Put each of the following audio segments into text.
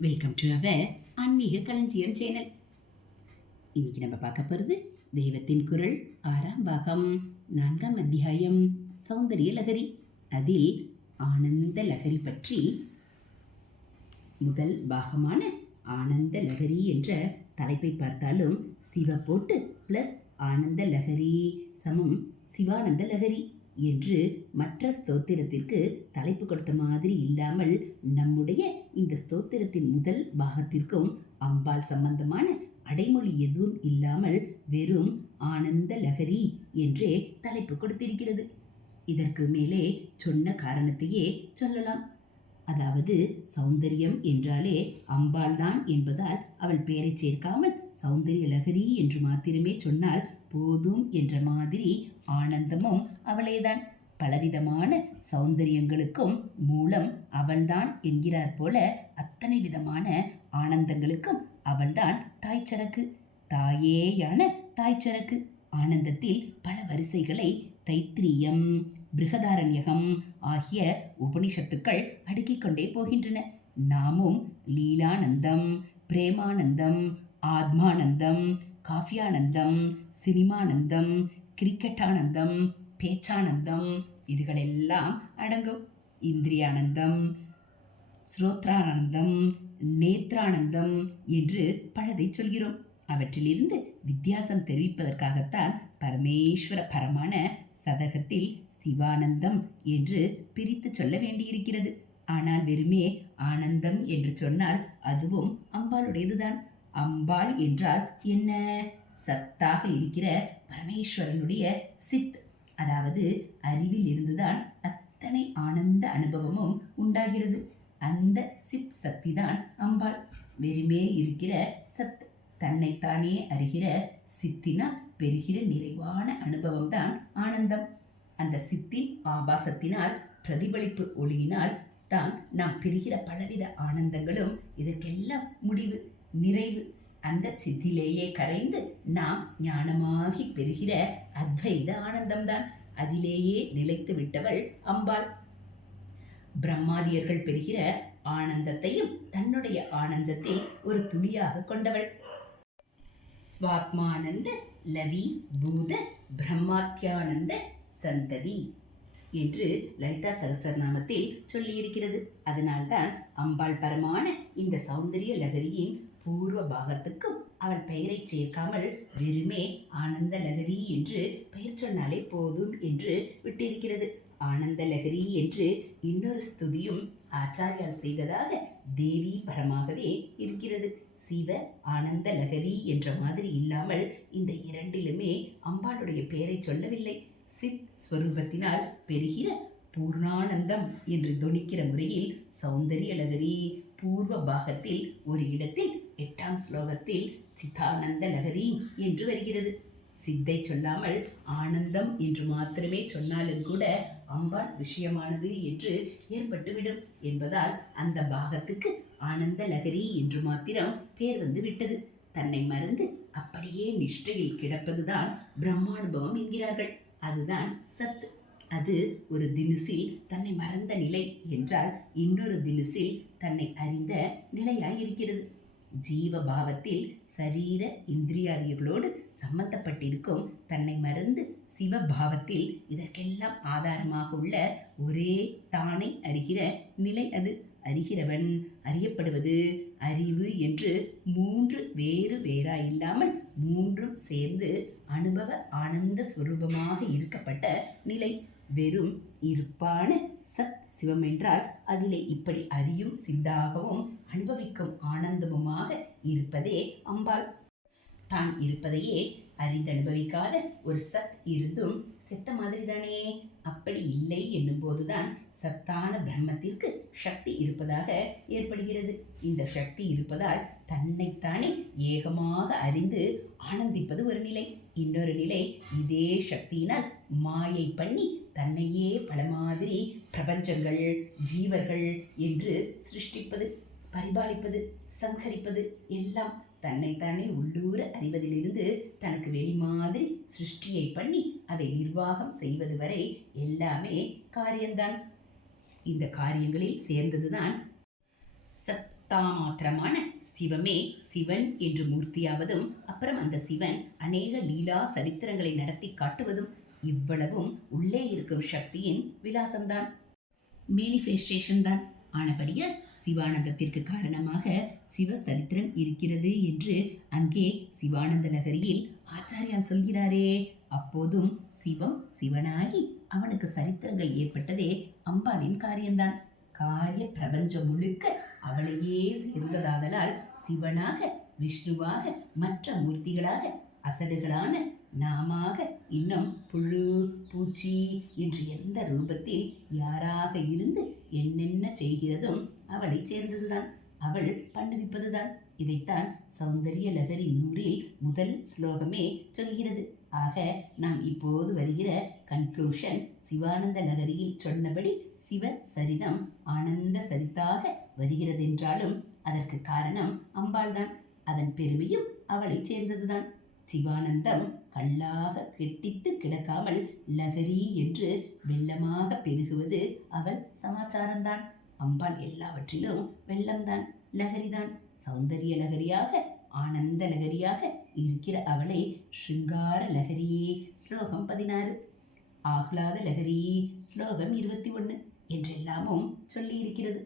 Welcome to our ஆன்மீக களஞ்சியம் channel இன்னைக்கு நம்ம பார்க்க போகிறது தெய்வத்தின் குரல் ஆறாம் பாகம் நான்காம் அத்தியாயம் சௌந்தரிய லகரி. அதில் ஆனந்த லகரி பற்றி முதல் பாகமான ஆனந்த லகரி என்ற தலைப்பை பார்த்தாலும் சிவ போட்டு ப்ளஸ் ஆனந்த லகரி சமம் சிவானந்த லகரி என்று மற்ற ஸ்தோத்திரத்திற்கு தலைப்பு கொடுத்த மாதிரி இல்லாமல் நம்முடைய இந்த ஸ்தோத்திரத்தின் முதல் பாகத்திற்கும் அம்பாள் சம்பந்தமான அடைமொழி எதுவும் இல்லாமல் வெறும் ஆனந்த லகரி என்றே தலைப்பு கொடுத்திருக்கிறது. இதற்கு மேலே சொன்ன காரணத்தையே சொல்லலாம். அதாவது சௌந்தரியம் என்றாலே அம்பாள் தான் என்பதால் அவள் பெயரை சேர்க்காமல் சௌந்தரிய லகரி என்று மாத்திரமே சொன்னால் போதும் என்ற மாதிரி ஆனந்தமும் அவளேதான். பலவிதமான சௌந்தரியங்களுக்கும் மூலம் அவள்தான் என்கிறார் போல அத்தனை விதமான ஆனந்தங்களுக்கும் அவள்தான் தாய்ச்சரக்கு தாயேயான தாய்ச்சரக்கு ஆனந்தத்தில் பல வரிசைகளை தைத்திரியம் பிருகதாரண்யகம் ஆகிய உபனிஷத்துக்கள் அடுக்கிக் கொண்டே போகின்றன. நாமும் லீலானந்தம் பிரேமானந்தம் ஆத்மானந்தம் காஃபியானந்தம் சினிமானந்தம் கிரிக்கெட்டானந்தம் பேச்சானந்தம். இதுகளெல்லாம் அடங்கும். இந்திரியானந்தம் ஸ்ரோத்ரானந்தம் நேத்ரானந்தம் என்று பலதை சொல்கிறோம். அவற்றிலிருந்து வித்தியாசம் தெரிவிப்பதற்காகத்தான் பரமேஸ்வர பரமான சதகத்தில் சிவானந்தம் என்று பிரித்து சொல்ல வேண்டியிருக்கிறது. ஆனால் வெறுமே ஆனந்தம் என்று சொன்னால் அதுவும் அம்பாளுடையதுதான். அம்பாள் என்றால் என்ன? சத்தாக இருக்கிற பரமேஸ்வரனுடைய சித் அதாவது அறிவில் இருந்துதான் அத்தனை ஆனந்த அனுபவமும் உண்டாகிறது. அந்த சித் சக்தி தான் அம்பாள். வெறுமே இருக்கிற சத் தன்னைத்தானே அறிகிற சித்தினால் பெறுகிற நிறைவான அனுபவம் தான் ஆனந்தம். அந்த சித்தின் ஆபாசத்தினால் பிரதிபலிப்பு ஒளியினால் தான் நாம் பெறுகிற பலவித ஆனந்தங்களும் இதற்கெல்லாம் முடிவு நிறைவு. அந்த சித்திலேயே கரைந்து நாம் ஞானமாகி பெறுகிற அத்வைத ஆனந்தம்தான். அதிலேயே நிலைத்து விட்டவள் அம்பாள். பிரம்மாதியர்கள் பெறுகிற ஆனந்தத்தையும் தன்னுடைய ஆனந்தத்தில் ஒரு துளியாக கொண்டவள். ஸ்வாத்மானந்த லவி பூத பிரம்மாத்தியானந்த சந்ததி என்று லலிதா சகசரநாமத்தில் சொல்லியிருக்கிறது. அதனால்தான் அம்பாள் பரமான இந்த சௌந்தரிய லகரியின் பூர்வ பாகத்துக்கும் அவள் பெயரை சேர்க்காமல் வெறுமே ஆனந்த லகரி என்று பெயர் சொன்னாலே போதும் என்று விட்டிருக்கிறது. ஆனந்த லகரி என்று இன்னொரு ஸ்துதியும் ஆச்சாரியால் செய்ததாக தேவி பரமாகவே இருக்கிறது. சிவ ஆனந்த லகரி என்ற மாதிரி இல்லாமல் இந்த இரண்டிலுமே அம்பாளுடைய பெயரை சொல்லவில்லை. சித் ஸ்வரூபத்தினால் பெறுகிற பூர்ணானந்தம் என்று தொனிக்கிற முறையில் சௌந்தரிய லகரி பூர்வ பாகத்தில் ஒரு இடத்தில் எட்டாம் ஸ்லோகத்தில் சிதானந்த லகரி என்று வருகிறது. சித்தை சொல்லாமல் ஆனந்தம் என்று மாத்திரமே சொன்னாலும் கூட அம்பாள் விஷயமானது என்று ஏற்பட்டுவிடும் என்பதால் அந்த பாகத்துக்கு ஆனந்த லகரி என்று மாத்திரம் பேர் வந்து விட்டது. தன்னை மறந்து அப்படியே நிஷ்டையில் கிடப்பதுதான் பிரம்மானுபவம் என்கிறார்கள். அதுதான் சத்து. அது ஒரு தினுசில் தன்னை மறந்த நிலை என்றால் இன்னொரு தினுசில் தன்னை அறிந்த நிலையாயிருக்கிறது. ஜீவ பாவத்தில் சரீர இந்திரியாதிகளோடு சம்பந்தப்பட்டிருக்கும் தன்னை மறந்து சிவபாவத்தில் இதற்கெல்லாம் ஆதாரமாக உள்ள ஒரே தானை அறிகிற நிலை அது. அறிகிறவன் அறியப்படுவது அறிவு என்று மூன்று வேறு வேறா இல்லாமல் மூன்றும் சேர்ந்து அனுபவ ஆனந்த சுரூபமாக இருக்கப்பட்ட நிலை வெறும் இருப்பான சத் சிவம் என்றால் அதிலே இப்படி அறியும் சித்தாகவும் அனுபவிக்கும் ஆனந்தமுமாக இருப்பதே அம்பாள். தான் இருப்பதையே அறிந்து அனுபவிக்காத ஒரு சத் இருந்தும் செத்த மாதிரி தானே அப்படி இல்லை என்னும் போதுதான் சத்தான பிரம்மத்திற்கு சக்தி இருப்பதாக ஏற்படுகிறது. இந்த சக்தி இருப்பதால் தன்னைத்தானே ஏகமாக அறிந்து ஆனந்திப்பது ஒரு நிலை. இன்னொரு நிலை இதே சக்தியினால் மாயை பண்ணி தன்னையே பல மாதிரி பிரபஞ்சங்கள் ஜீவர்கள் என்று சிருஷ்டிப்பது பரிபாலிப்பது சம்ஹரிப்பது எல்லாம் தன்னைத்தானே உள்ளூர அறிவதிலிருந்து தனக்கு வெளிமாதிரி சிருஷ்டியை பண்ணி அதை நிர்வாகம் செய்வது வரை எல்லாமே காரியம்தான். இந்த காரியங்களில் சேர்ந்ததுதான் சத் தாமாத்திரமான சிவமே சிவன் என்று மூர்த்தியாவதும் அப்புறம் அந்த சிவன் அநேக லீலா சரித்திரங்களை நடத்தி காட்டுவதும் இவ்வளவும் உள்ளே இருக்கும் சக்தியின் விலாசம்தான். மேனிஃபெஸ்டேஷன் தான். ஆனபடியால் சிவானந்தத்திற்கு காரணமாக சிவ சரித்திரம் இருக்கிறது என்று அங்கே சிவானந்த நகரியில் ஆச்சாரியால் சொல்கிறாரே. அப்போதும் சிவம் சிவனாகி அவனுக்கு சரித்திரங்கள் ஏற்பட்டதே அம்பாளின் காரியம்தான். காரிய பிரபஞ்சம் முழுக்க அவளையே சேர்ந்ததாதலால் சிவனாக விஷ்ணுவாக மற்ற மூர்த்திகளாக அசடுகளான நாமாக இன்னும் புழு பூச்சி என்று எந்த ரூபத்தில் யாராக இருந்து என்னென்ன செய்கிறதும் அவளை சேர்ந்ததுதான். அவள் பண்ணுவிப்பதுதான். இதைத்தான் சௌந்தரிய லகரி நூறில் முதல் ஸ்லோகமே சொல்கிறது. ஆக நாம் இப்போது வருகிற கன்க்ளூஷன் சிவானந்த லகரியில் சொன்னபடி சிவ சரிதம் ஆனந்த சரித்தாக வருகிறதென்றாலும் அதற்கு காரணம் அம்பாள்தான். அதன் பெருமையும் அவளை சேர்ந்ததுதான். சிவானந்தம் கல்லாக கெட்டித்து கிடக்காமல் லகரி என்று வெள்ளமாக பெருகுவது அவள் சமாச்சாரம்தான். அம்பாள் எல்லாவற்றிலும் வெள்ளம்தான் லகரிதான். சௌந்தரிய லகரியாக ஆனந்த லகரியாக இருக்கிற அவளை ஸ்ருங்கார லகரியே ஸ்லோகம் பதினாறு. ஆஹ்லாத லகரி ஸ்லோகம் இருபத்தி ஒன்று என்றெல்லாமும் சொல்லியிருக்கிறது.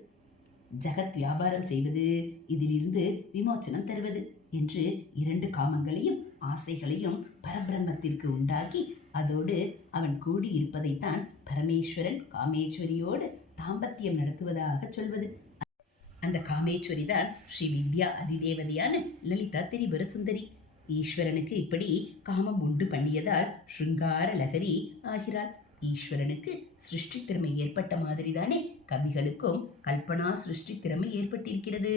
ஜகத் வியாபாரம் செய்வது இதிலிருந்து விமோச்சனம் தருவது என்று இரண்டு காமங்களையும் ஆசைகளையும் பரபிரம்மத்திற்கு உண்டாக்கி அதோடு அவன் கூடியிருப்பதைத்தான் பரமேஸ்வரன் காமேஸ்வரியோடு தாம்பத்தியம் நடத்துவதாக சொல்வது. அந்த காமேஸ்வரி தான் ஸ்ரீ வித்யா அதிதேவதையான லலிதா திரிபுர சுந்தரி. ஈஸ்வரனுக்கு இப்படி காமம் உண்டு பண்ணியதால் ஸ்ருங்கார லகரி ஆகிறாள். ஈஸ்வரனுக்கு சிருஷ்டி திறமை ஏற்பட்ட மாதிரி தானே கவிகளுக்கும் கல்பனா சிருஷ்டி திறமை ஏற்பட்டிருக்கிறது.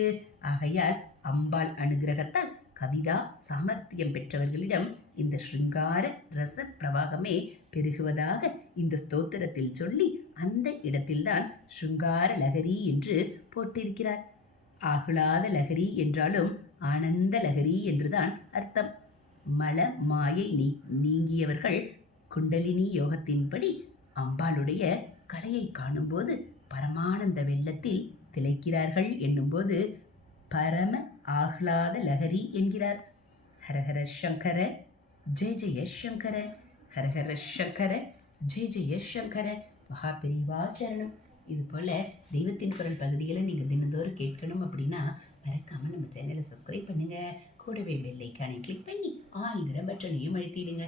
ஆகையால் அம்பாள் அனுகிரகத்தால் கவிதா சாமர்த்தியம் பெற்றவர்களிடம் இந்த ஸ்ருங்கார ரச பிரவாகமே பெருகுவதாக இந்த ஸ்தோத்திரத்தில் சொல்லி அந்த இடத்தில்தான் ஸ்ருங்கார லகரி என்று போட்டிருக்கிறார். ஆகுலாத லகரி என்றாலும் ஆனந்த லகரி என்றுதான் அர்த்தம். மல மாயை நீ நீங்கியவர்கள் குண்டலினி யோகத்தின்படி அம்பாளுடைய கலையை காணும்போது பரமானந்த வெள்ளத்தில் திளைக்கிறார்கள் என்னும்போது பரம ஆஹ்லாத லகரி என்கிறார். ஹரஹர சங்கர ஜெய ஜெய சங்கர ஹரஹர சங்கர ஜெய ஜெய சங்கர. மகா பெரிவாச்சரணம் இது போல் தெய்வத்தின் குரல் பகுதிகளை நீங்கள் தினந்தோறும் கேட்கணும் அப்படின்னா மறக்காமல் நம்ம சேனலை சப்ஸ்கிரைப் பண்ணுங்கள் கூடவே பெல்லைக்கானை கிளிக் பண்ணி ஆளுங்கிற பட்டனையும் அழுத்திடுங்க.